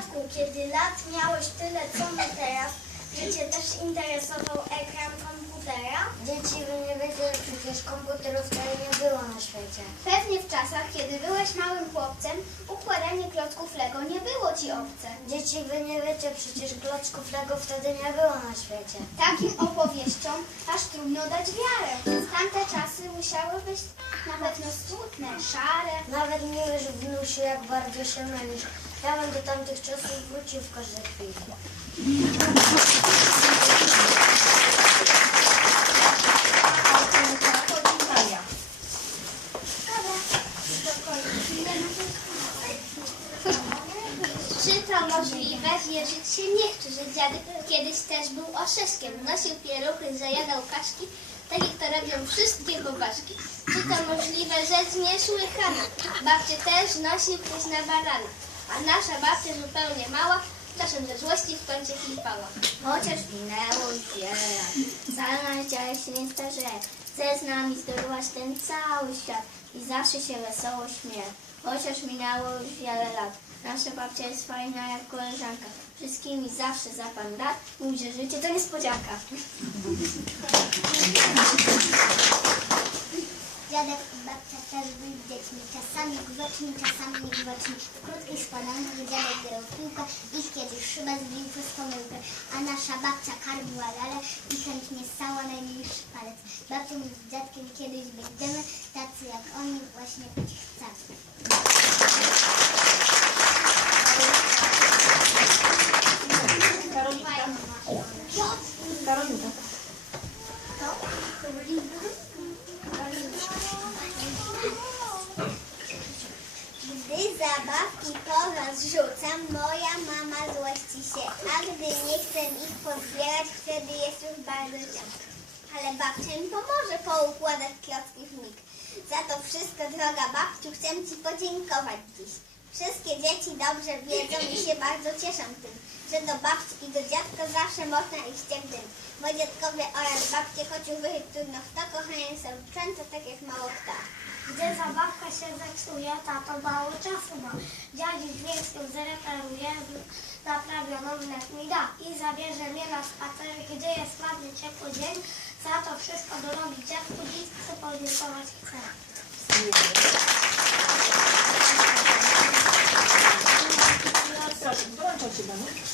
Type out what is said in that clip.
dziadku, kiedy lat miałeś tyle co my teraz, że cię też interesował ekran komputera? Dzieci, nie że przecież komputerów wtedy nie było na świecie. Pewnie w czasach, kiedy byłeś małym chłopcem, układanie klocków Lego nie było ci obce. Dzieci, wy nie wiecie, przecież klocków Lego wtedy nie było na świecie. Takim opowieściom aż trudno dać wiarę. Tamte czasy musiały być na pewno smutne, szare. Nawet nie wiesz, wnusiu, jak bardzo się mylisz. Ja bym do tamtych czasów wrócił w każdej chwili. Czy to możliwe? Wierzyć się nie chce, że dziadek kiedyś też był oszeszkiem. Nosił pieluchy, zajadał kaszki, tak jak to robią wszystkie chłopaszki. Czy to możliwe? Rzecz niesłychana. Babcie też nosił ktoś na barana. A nasza babcia zupełnie mała, czasem ze złości w kącie chlipała. Chociaż minęło wiele lat, wcale się nie starzeje. Chce z nami zdobywać ten cały świat i zawsze się wesoło śmieje. Chociaż minęło już wiele lat, nasza babcia jest fajna jak koleżanka. Wszystkimi zawsze za pan lat mówi, że życie to niespodzianka. Dziadek i babcia też byli dziećmi, czasami grzeczni, czasami niegrzeczni. Krótkich spodankach dziadek grał piłkę i kiedyś szybę zbił przez pomyłkę, a nasza babcia karmiła lale i chętnie stała najmniejszy palec. Babcią z dziadkiem kiedyś będziemy tacy jak oni właśnie być chcemy. Gdy zabawki po was rzucam, moja mama złości się, a gdy nie chcę ich pozbierać, wtedy jest już bardzo ciężko. Ale babcia mi pomoże poukładać klocki w mig. Za to wszystko, droga babciu, chcę Ci podziękować dziś. Wszystkie dzieci dobrze wiedzą i się bardzo cieszą tym, że do babci i do dziadka zawsze można iść jak dym. Bo dziadkowie oraz babcie, choć uwychyć trudno w to, kochani są często tak jak mało kto. Gdy zabawka się zepsuje, tato mało czasu ma. Dziadziuś więc ją zreperuje, naprawioną wnet mi da. I zabierze mnie na spacer, gdzie jest ładny, ciepły dzień. Za to wszystko dorobi dziadku, dziś chcę podziękować chcę. Proszę, dołączam się do mnie.